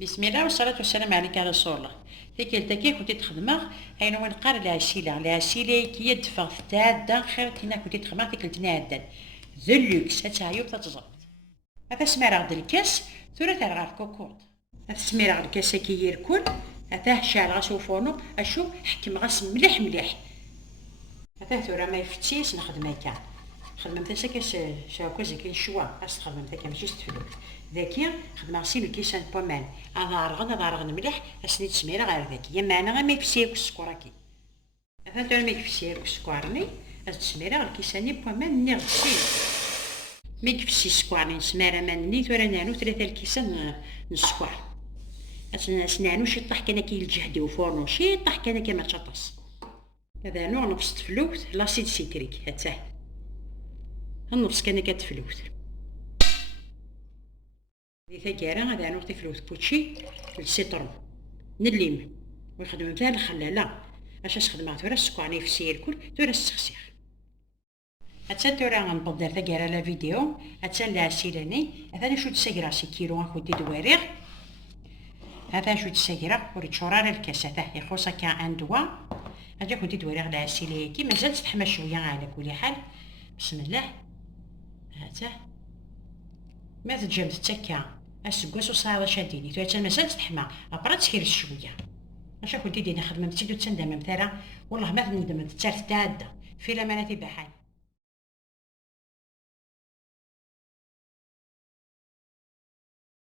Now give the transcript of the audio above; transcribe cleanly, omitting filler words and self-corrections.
بسم الله والصلاة والسلام عليك يا رسول الله. تاكي كنت تخدمه اين وين قال العسيلة كي يدفع تادا خير كينا كنت تخدمه تكلتنا عدن ذلوكس هتايوب تتزبط. هذا سمير غد الكاس ثورة ترغى الكوكوط. هذا سمير غد الكاس كي يركون هذا شعل غاسو فونو اشو حكم غاس مليح مليح. هذا ثورة ما يفتيس نخدم هكا. خدمة تاع كاس شاكو زكي شوا خاص تخدم تاع ماشي تفلوك. ذاكي خدمة سي الكيسان بومان هذا مليح اسني تسميره غير ذاكي يا معنا غير ما يفسيك السكراكي. هذا تاع ما يفسيك السكرني تسميره غير كيساني بومان ني غسيل. ما يكفسي السكرني نسميره ماني ثورا نانو ثلاثة الكيسان السكر. اسنانو شي طاح كان كي الجهد وفورنو شي طاح كان كما تشطس. هذا نوع نقص تفلوت لاسيد سيتريك هاتاه. النص كان كتفلوت. ذي ثقيرة هذا نوع تفلوت بوتشي السيترون نليم ويخدم فيها الخلالة باش تخدم ثورا السكر في السير كل ثورا السخسيخ. هاتسا ثورا غنبدل ثقيرة لا فيديو هاتسا العسيلاني هذا شو تسيراسي كيلو غنخدي دواريغ هذا شو تسيرا وريت شورار الكاس هذا يخوصا كا ان دوا هذا كنت دواريغ العسيلة كي مازال تحمى شوية على كل حال. بسم الله هاتا ما تجم تتكا السكواس وصايره شاديني تو مازال تحمى ابرا تسكير شويه اش كنت دينا خدمه تسدو تسندم مثلا والله ما تندم تسرت تادا في لمانه بحال.